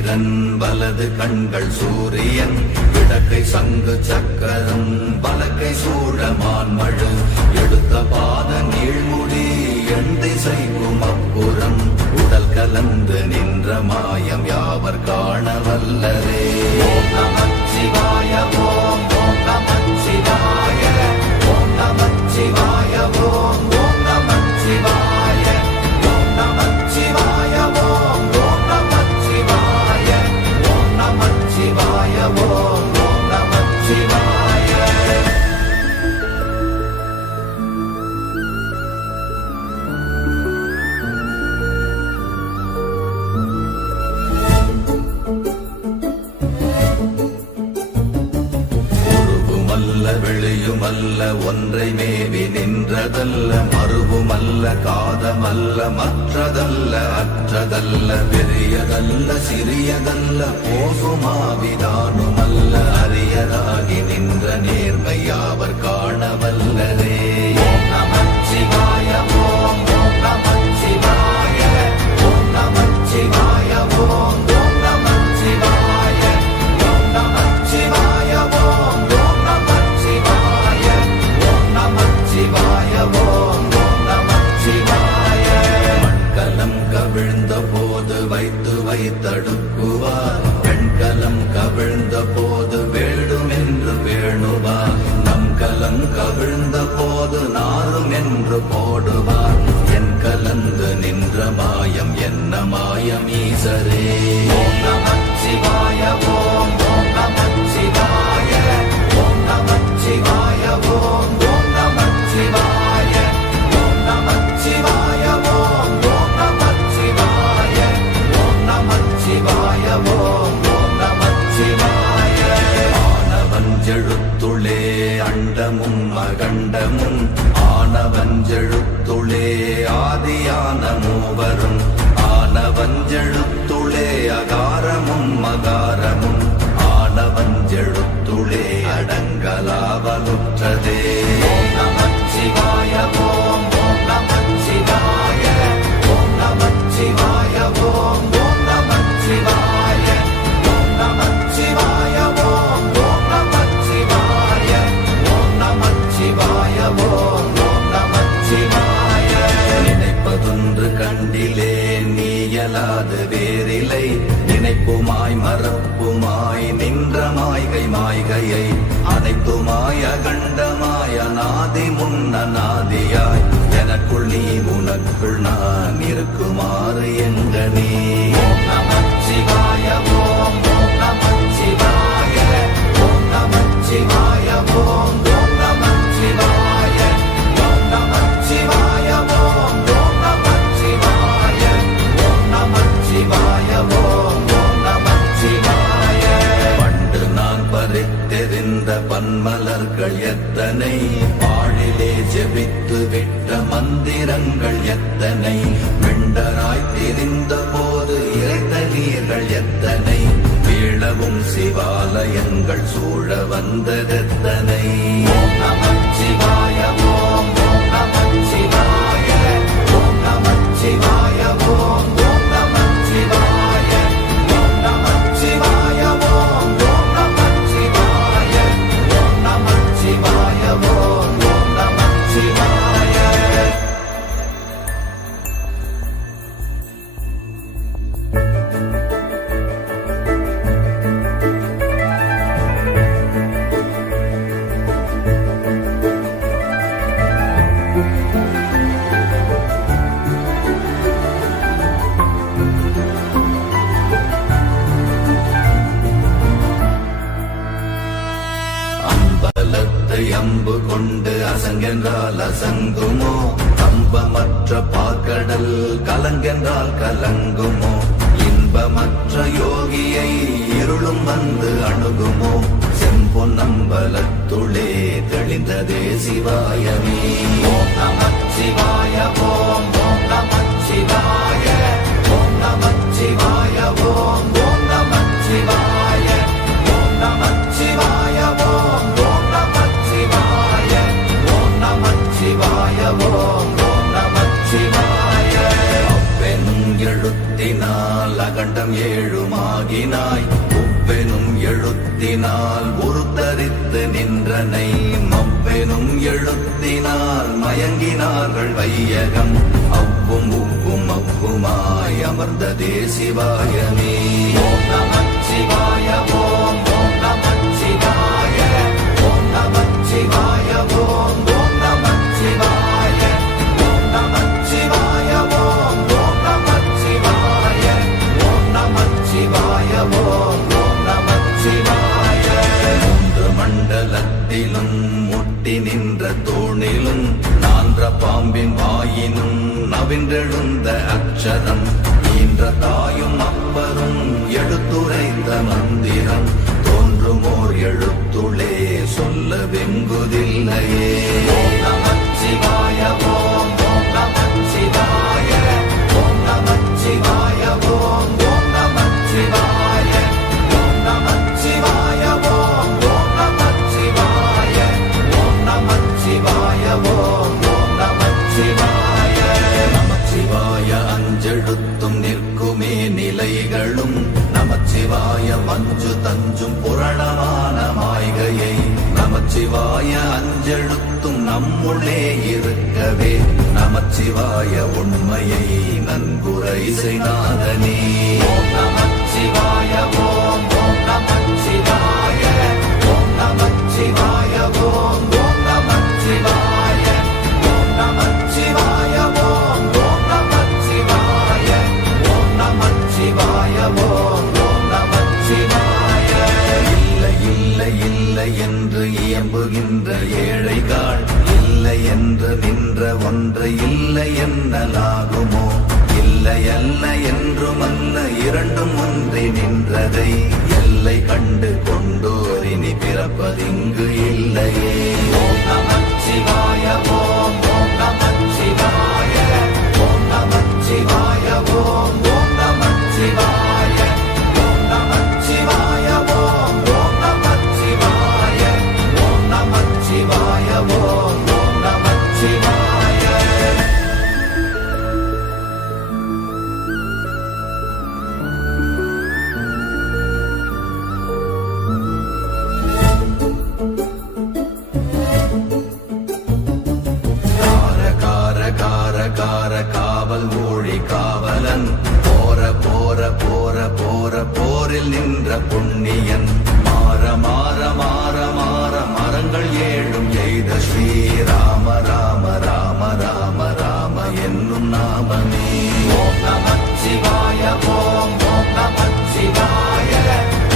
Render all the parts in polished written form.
இந்திரன் வலது கண்கள் சூரியன் இடக்கை சங்கு சக்கரம் வலக்கை சூழமான்மழு எடுத்த பாத நீழ்முடி எண் திசைக்கும் அப்புறம் உடல் கலந்து நின்ற மாயம் யாவர் காண வல்லரே. ஓம் நமச்சிவாய ஓம் ஓம் நமச்சிவாய ஓம் நமச்சிவாய ஓம் ஓம் நமச்சிவாய ஓம் நமச்சிவாய ஓம் ஓம் நமச்சிவாய ஓம் நமச்சிவாய ஓம் ஓம் நமச்சிவாய. வெளியுமல்ல ஒன்றை மேவி நின்றதல்ல மறுவுமல்ல காதமல்ல மற்றதல்ல அற்றதல்ல பெரியதல்ல சிறியதல்ல போகுமாவிதானுமல்ல அரியராகி நின்ற நேர்மையாவர் காணவல்லரே. ஓம் நமச்சிவாய ஓம் ஓம் நமச்சிவாய ஓம் நமச்சிவாய ஓம் ஓம் நமச்சிவாய ஓம் நமச்சிவாய ஓம் நமச்சிவாய ஓம் ஓம் நமச்சிவாய. மண்கலம் கவிழ்ந்த போது வைத்து வைத்தடுக்குவார் பெண்கலம் கவிழ்ந்த போது வேடும் என்று வேணுவார் நம் கலம் கவிழ்ந்த போது நாரும் என்று போடுவார் என் கலந்து நின்ற மாயம் என்ன மாயம் ஈசரே. ஓம் நமச்சிவாய ஓம் ஓம் நமச்சிவாய ஓம் நமச்சிவாய ஓம் ஓம் நமச்சிவாய ஓம் நமச்சிவாய ஓம் ஓம் நமச்சிவாய ஓம் நமச்சிவாய ஓம் ஓம் நமச்சிவாய. ஆனவஞ்செழுத்துளே அண்டமும் அகண்டமும் ஆனவஞ்செழுத்துளே ஆதியான மூவரும் ஆனவஞ்செழுத்துளே அகாரமும் மகாரமும் ஆனவஞ்செழுத்துளே அடங்கலாவலுற்றதே. ஓம் நமச்சிவாய ஓம் ஓம் நமச்சிவாய ஓம் நமச்சிவாய ஓம் ஓம் நமச்சிவாய ஓம் நமச்சிவாய ஓம் ஓம் நமச்சிவாய ஓம் நமச்சிவாய ஓம் ஓம் நமச்சிவாய. நினைப்பதொன்று கண்டிலே நீயலாது வேறில்லை நினைப்புமாய் மறப்புமாய் நின்ற மாய்கை மாய்கையை அனைத்துமாய் அகண்டமாய் அநாதி முன்னநாதியாய் எனக்குள் நீ உனக்குள் நான் இருக்குமாறு எங்கனே. ஓம் நமச்சிவாய ஓம் ஓம் நமச்சிவாய ஓம் நமச்சிவாய ஓம் ஓம் நமச்சிவாய ஓம் நமச்சிவாய ஓம் ஓம் நமச்சிவாய ஓம் நமச்சிவாய ஓம் ஓம் நமச்சிவாய. பண்டு நான் பறித்தெறிந்த பன்மலர்கள் எத்தனை பாழிலே ஜெபித்து விட்ட மந்திரங்கள் எத்தனை மிண்டராய் திரிந்த போது இறைத்த நீர்கள் எத்தனை வீழவும் சிவாலயங்கள் சூழ வந்ததெத்தனை. ஓம் நமச்சிவாய ஓம் ஓம் நமச்சிவாய ஓம் நமச்சிவாய ஓம் ஓம் நமச்சிவாய ஓம் நமச்சிவாய ஓம் ஓம் நமச்சிவாய ஓம் நமச்சிவாய ஓம் ஓம் நமச்சிவாய. அம்பு கொண்டு அசங்கென்றால் அசங்குமோ கம்பமற்ற பாக்கடல் கலங்கென்றால் கலங்குமோ இன்பமற்ற யோகியை இருளும் வந்து அணுகுமோ செம்பொன்னம்பலத்துளே தெளிந்ததே சிவாயமே. ஓம் நமச்சிவாய ஓம் ஓம் நமச்சிவாய ஓம் நமச்சிவாய ஓம் ஓம் நமச்சிவாய ஓம் நமச்சிவாய ஓம் ஓம் நமச்சிவாய ஓம் நமச்சிவாய ஓம் ஓம் நமச்சிவாய. அப்பெனும் எழுத்தினால் அகண்டம் ஏழுமாக உருவாகினாய் உவ்வெனும் எழுத்தினால் உருத்தரித்து நின்றனை மவ்வெனும் எழுத்தினால் மயங்கினார்கள் வையகம் அவ்வும் உவ்வும் அவ்வுமாய் அமர்ந்ததே சிவாயமே ஓம் நமச்சிவாய ஓம் ஓம் நமச்சிவாய ஓம் நமச்சிவாய ஓம் ஓம் நமச்சிவாய ஓம் நமச்சிவாய ஓம் ஓம் நமச்சிவாய ஓம் நமச்சிவாய ஓம் ஓம் நமச்சிவாய மூன்று மண்டலத்திலும் முட்டி நின்ற தூணிலும் நான்ற பாம்பின் வாயினும் நவின்றெழுந்த அக்ஷரம் ஈன்ற தாயும் அப்பரும் எடுத்துரைத்த மந்திரம் தோன்றுமோர் எழுத்துளே சொல்ல வெங்குதில்லையே ஓம் நமச்சிவாய ஓம் ஓம் நமச்சிவாய ஓம் நமச்சிவாய ஓம் ஓம் நமச்சிவாய ஓம் நமச்சிவாய ஓம் ஓம் நமச்சிவாய ஓம் நமச்சிவாய ஓம் ஓம் நமச்சிவாய நமச்சிவாய அஞ்செழுத்தும் நிற்குமே நிலைகளும் நமச்சிவாய மஞ்சு தஞ்சும் புரணமான மாய்கையை நமச்சிவாய அஞ்செழுத்தும் நம்முள்ளே இருக்கவே நமச்சிவாய உண்மையை நன்குரை செய்நாதனே ஓம் நமச்சிவாய ஓம் ஓம் நமச்சிவாய ஓம் நமச்சிவாய ஓம் ஓம் நமச்சிவாய ஓம் நமச்சிவாய ஓம் ஓம் நமச்சிவாய ஓம் நமச்சிவாய ஓம் ஓம் நமச்சிவாய இல்லை இல்லை இல்லை என்று இயம்புகின்ற ஏழைகள் இல்லை என்று நின்ற ஒன்றை இல்லை என்னலாகுமோ இல்லை அல்ல என்றுமல்ல இரண்டும் ஒன்றி நின்றதை எல்லை கண்டு கொண்டோரினி பிறப்பதிங்கு இல்லையே ஓம் நமச்சிவாய ஓம் ஓம் நமச்சிவாய ஓம் நமச்சிவாய ஓம் ஓம் நமச்சிவாய ஓம் நமச்சிவாய ஓம் ஓம் நமச்சிவாய ஓம் நமச்சிவாய ஓம் ஓம் நமச்சிவாய காவல் மொழி காவலன் போற போற போற போற போரில் நின்ற புண்ணியன் மாற மாற மாற மாற மரங்கள் ஏழும் எய்த ஸ்ரீராம ராம ராம ராம ராம என்னும் நாமமே ஓம் நமச்சிவாய ஓம் ஓம் நமச்சிவாய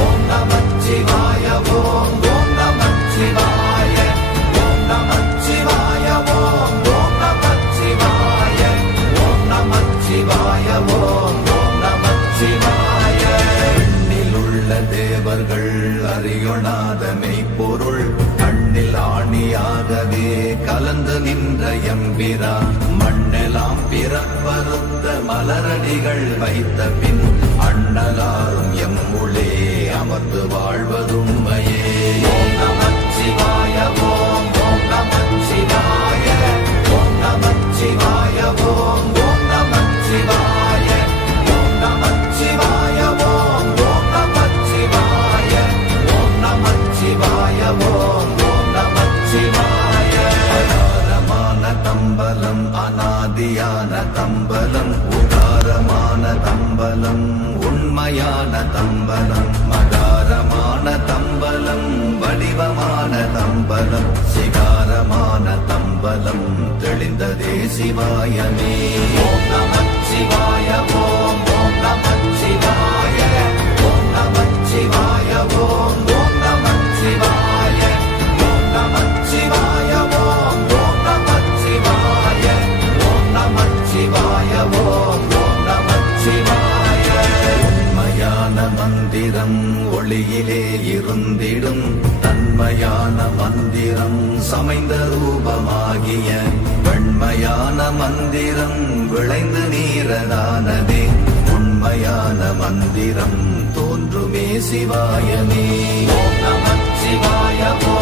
ஓம் நமச்சிவாய ஓம் ஓம் நமச்சிவாய ஓம் நமச்சிவாய ஓம் ஓம் நமச்சிவாய ஓம் நமச்சிவாய ஓம் ஓம் நமச்சிவாய எண்ணிலுள்ள தேவர்கள் அறியொணாத மெய்ப்பொருள் கண்ணில் ஆணியாகவே கலந்து நின்ற எம்பிரா மண்ணெல்லாம் பிறப்பறுத்த மலரடிகள் வைத்த பின் அண்ணலாரும் எம்முளே அமர்ந்து வாழ்வதுண்மையே ஓம் நமச்சிவாய ஓம் ஓம் நமச்சிவாய ஓம் நமச்சிவாய ஓம் ஓம் நமச்சிவாய ஓம் நமச்சிவாய ஓம் ஓம் நமச்சிவாய ஓம் நமச்சிவாய ஓம் ஓம் நமச்சிவாய அகாரமான தம்பலம் அநாதியான தம்பலம் உகாரமான தம்பலம் உண்மையான தம்பலம் மகாரமான தம்பலம் வடிவமான தம்பலம் சிகாரமான தம்பலம் தெளிந்ததே சிவாயமே ஓம் நமச்சிவாய ஓம் ஓம் நமச்சிவாய ஓம் நமச்சிவாய ஓம் ஓம் நமச்சிவாய ஓம் நமச்சிவாய ஓம் ஓம் நமச்சிவாய ஓம் நமச்சிவாய ஓம் ஓம் நமச்சிவாய உண்மையான மந்திரம் ஒளியிலே இருந்திடும் தன்மையான மந்திரம் சமைந்த ரூபமாகிய வெண்மையான மந்திரம் விளைந்து நீரதானதே உண்மையான மந்திரம் தோன்றுமே சிவாயமே ஓம் நமச்சிவாய ஓம்